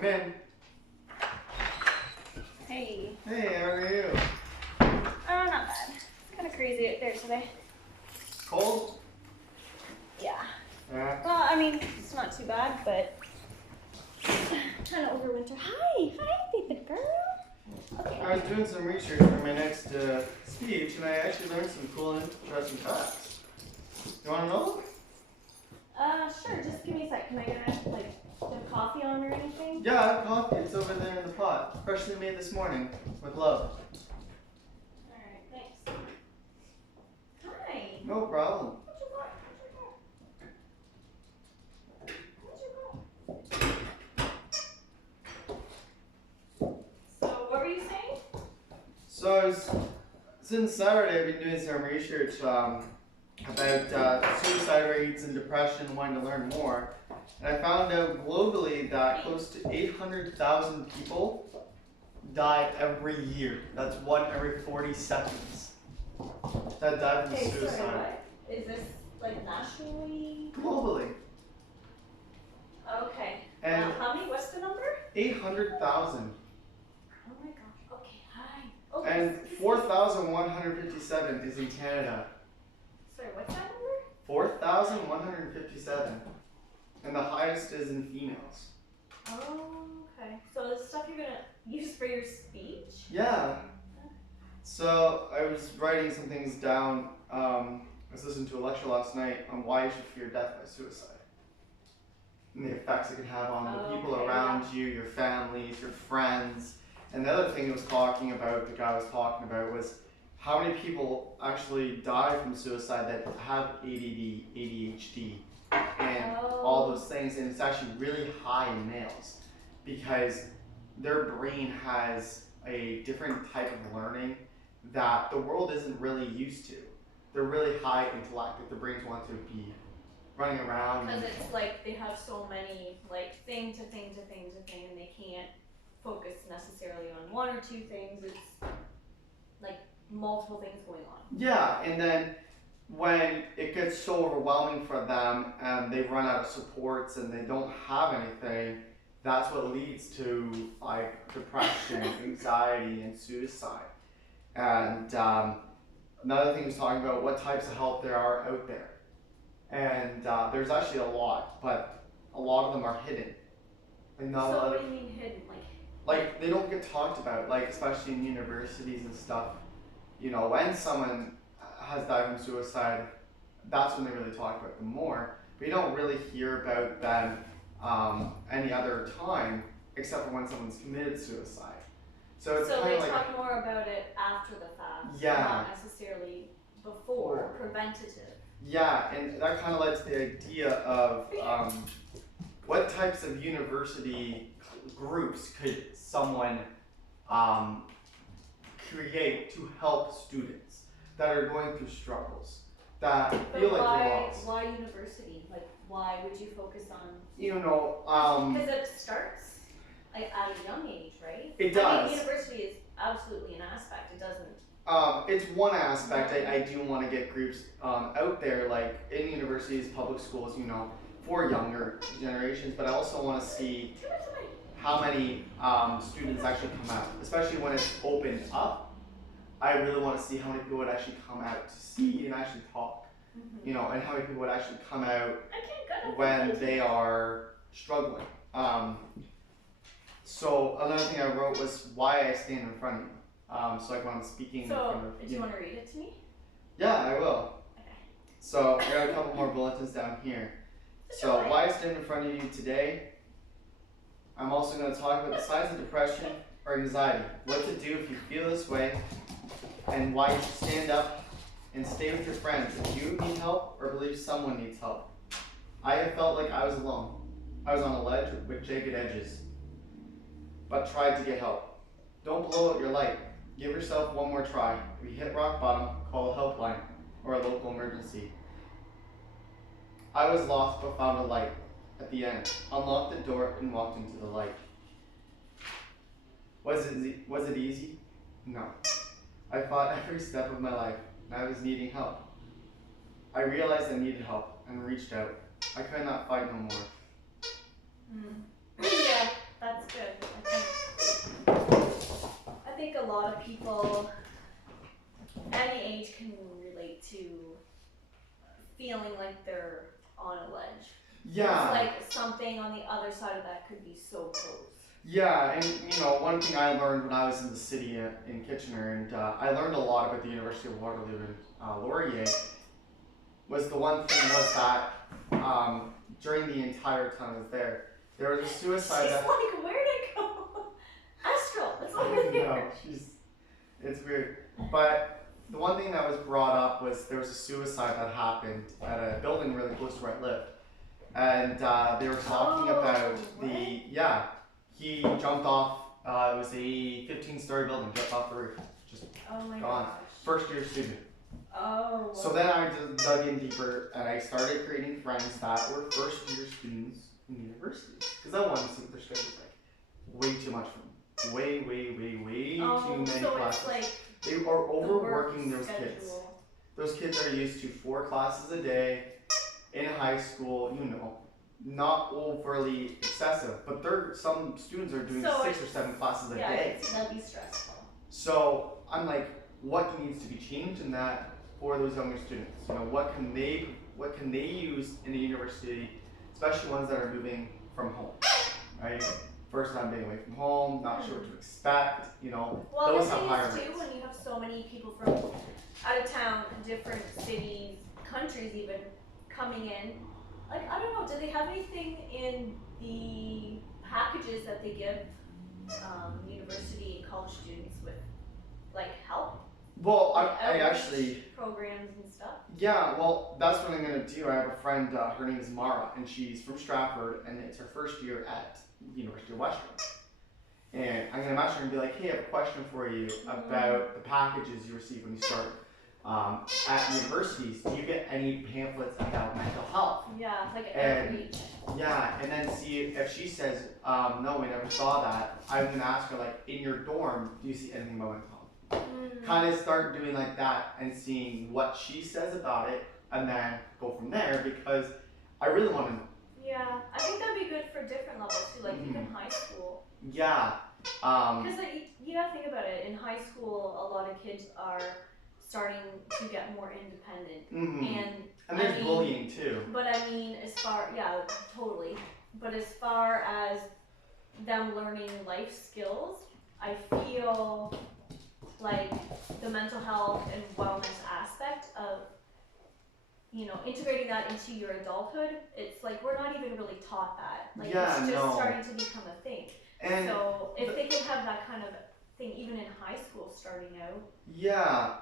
Come in. Hey. Hey, how are you? Oh, not bad. It's kind of crazy out there today. Cold? Yeah. Yeah. Well, I mean, it's not too bad, but kind of over winter. Hi, baby girl. Okay. I was doing some research for my next speech, and I actually learned some cool and interesting facts. You want to know? Sure. Just give me a sec. Can I get a coffee on or anything? Yeah, I have coffee. It's over there in the pot. Freshly made this morning, with love. Alright, thanks. Hi. No problem. So, what were you saying? So, since Saturday, I've been doing some research about suicide rates and depression, wanting to learn more. And I found out globally that close to 800,000 people die every year. That's 1 every 40 seconds. That die from suicide. Sorry, what? Is this like nationally? Globally. Okay. And how many? What's the number? 800,000. Oh my gosh. Okay, hi. Oh, And 4,157 is in Canada. Sorry, what's that number? 4,157. And the highest is in females. Oh, okay. So the stuff you're gonna use for your speech? Yeah. So I was writing some things down. I was listening to a lecture last night on why you should fear death by suicide. And the effects it can have on the people around you, your families, your friends. And the other thing he was talking about, the guy was talking about, was how many people actually die from suicide that have ADD, ADHD, and all those things. And it's actually really high in males because their brain has a different type of learning that the world isn't really used to. They're really high intellect, like the brains want to be running around. Because it's like they have so many thing to thing to thing to thing, and they can't focus necessarily on one or two things. It's like multiple things going on. Yeah, and then when it gets so overwhelming for them and they run out of supports and they don't have anything, that's what leads to like depression, anxiety, and suicide. And another thing he was talking about what types of help there are out there. And there's actually a lot, but a lot of them are hidden. And not so what do you mean hidden? Like they don't get talked about, like especially in universities and stuff. You know, when someone has died from suicide, that's when they really talk about them more. But you don't really hear about them any other time except for when someone's committed suicide. So it's so kind they of like talk more about it after the fact, yeah, not necessarily before, preventative. Yeah, and that kind of led to the idea of what types of university groups could someone create to help students that are going through struggles, that feel like they're lost. Why university? Like, why would you focus on? You know, because it starts at a young age, right? It does. I mean, university is absolutely an aspect. It doesn't. It's one aspect. I do want to get groups out there, like in universities, public schools, you know, for younger generations. But I also want to see how many students actually come out, especially when it's opened up. I really want to see how many people would actually come out to see and actually talk, you know, and how many people would actually come out when they are struggling. So another thing I wrote was why I stand in front of you. So like when I'm speaking in front of you. Do you want to read it to me? Yeah, I will. Okay. So I got a couple more bulletins down here. So why I stand in front of you today. I'm also going to talk about the signs of depression or anxiety, what to do if you feel this way, and why you should stand up and stay with your friends if you need help or believe someone needs help. I have felt like I was alone. I was on a ledge with jagged edges, but tried to get help. Don't blow out your light. Give yourself one more try. If you hit rock bottom, call a helpline or a local emergency. I was lost but found a light at the end. Unlocked the door and walked into the light. Was it easy? No. I fought every step of my life and I was needing help. I realized I needed help and reached out. I could not fight no more. Yeah, that's good. lot of people any age can relate to feeling like they're on a ledge. Yeah. It's like something on the other side of that could be so close. Yeah, and one thing I learned when I was in the city in Kitchener, and I learned a lot about the University of Waterloo and Laurier, was the one thing was that during the entire time I was there was a suicide. She's like, where'd it go? Astral, it's over there. No, it's weird. But the one thing that was brought up was there was a suicide that happened at a building really close to where I lived. And they were talking about he jumped off, it was a 15-story building, jumped off the roof, just gone. Gosh. First year student. Oh. So then I just dug in deeper and I started creating friends that were first year students in university. Because I wanted to see what their schedule was like. Way too much for them. Way too many so classes. It's like they are overworking those schedule. kids. Those kids are used to 4 classes a day in high school, not overly excessive, but some students are doing 6 or 7 classes a day. Yeah, that'd be stressful. So I'm like, what needs to be changed in that for those younger students? What can they use in the university, especially ones that are moving from home, right? First time being away from home, not sure what to expect, Well, those the have thing higher is too, rates. when you have so many people from out of town, different cities, countries even, coming in, like, I don't know, do they have anything in the packages that they give university and college students with, like, help? Well, I Outreach actually, programs and stuff? yeah, well, that's what I'm going to do. I have a friend, her name is Mara, and she's from Stratford, and it's her first year at University of Western. And I'm going to message her and be like, hey, I have a question for you about the packages you receive when you start at universities. Do you get any pamphlets about mental health? Yeah, like And- outreach. Yeah, and then see if she says, no, we never saw that. I'm going to ask her, like, in your dorm, do you see anything about mental health? Kind of start doing like that and seeing what she says about it, and then go from there, because I really want to know. Yeah, I think that'd be good for different levels too, like even high school. Yeah. Because you gotta think about it, in high school, a lot of kids are starting to get more independent. And there's bullying too. But I mean, totally. But as far as them learning life skills, I feel like the mental health and wellness aspect of, integrating that into your adulthood, it's like we're not even really taught that. Like it's just starting to become a thing. And so if they can have that kind of thing even in high school starting out. Yeah,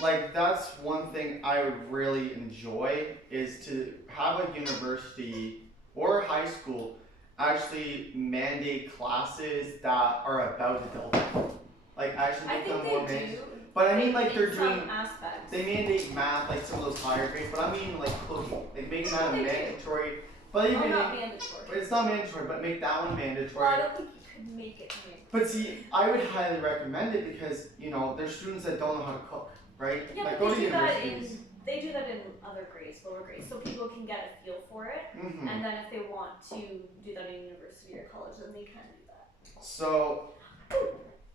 like that's one thing I would really enjoy, is to have a university or high school actually mandate classes that are about adulthood. Like actually I make think them more they do. But I mean, like they're in doing, some aspects. they mandate math, like some of those higher grades, but I mean like cooking, like making that a They do. mandatory. But even not mandatory. but it's not mandatory, but make that one mandatory. Well, I don't think you could make it mandatory. But see, I would highly recommend it because there's students that don't know how to cook, right? Yeah, like but go they to do that universities. they do that in other grades, lower grades, so people can get a feel for it. Mhm. And then if they want to do that in university or college, then they can do that. So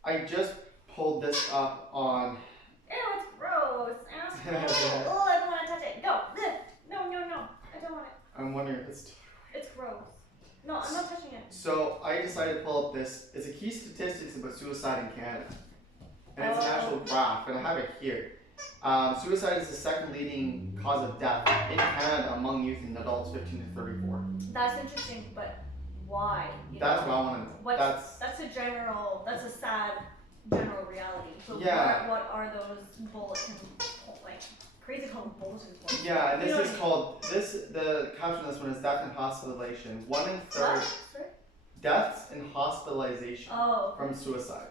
I just pulled this up on. Ew, it's gross. Asshole. Oh, I don't want to touch it. Go. Ugh. No. I don't want it. I'm wondering if it's. It's gross. No, I'm not touching it. So I decided to pull up this. It's a key statistics about suicide in Canada, and it's an actual graph, and I have it here. Suicide is the second leading cause of death in Canada among youth and adults 15 to 34. That's interesting, but why? That's what I want to. That's a sad general reality. So Yeah. what are those bulletin, like, crazy called bulletin points? Yeah, and You know this what is called, the caption of this one is death and hospitalization. 1 in 3 What? Sorry? deaths and hospitalization Oh. from suicide.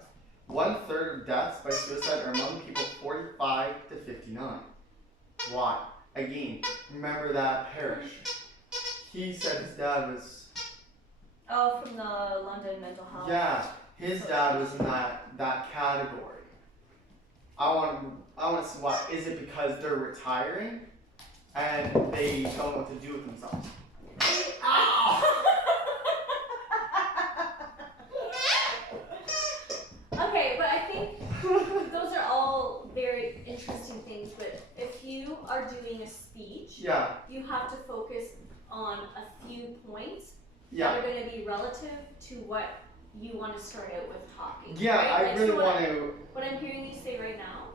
1/3 of deaths by suicide are among people 45 to 59. Why? Again, remember that parish. He said his dad was. Oh, from the London mental health. Yeah, his dad was in that category. I want to see why. Is it because they're retiring and they don't know what to do with themselves? Okay, but I think are doing a speech, Yeah. you have to focus on a few points Yeah. that are going to be relative to what you want to start out with talking. Yeah, right? I really want to. What I'm hearing you say right now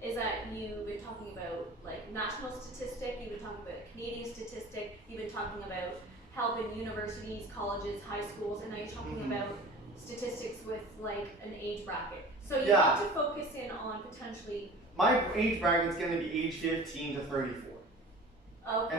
is that you've been talking about like national statistic, you've been talking about a Canadian statistic, you've been talking about help in universities, colleges, high schools, and now you're talking about statistics with like an age bracket. So you need to focus in on potentially. My age bracket is going to be age 15 to 34. Okay.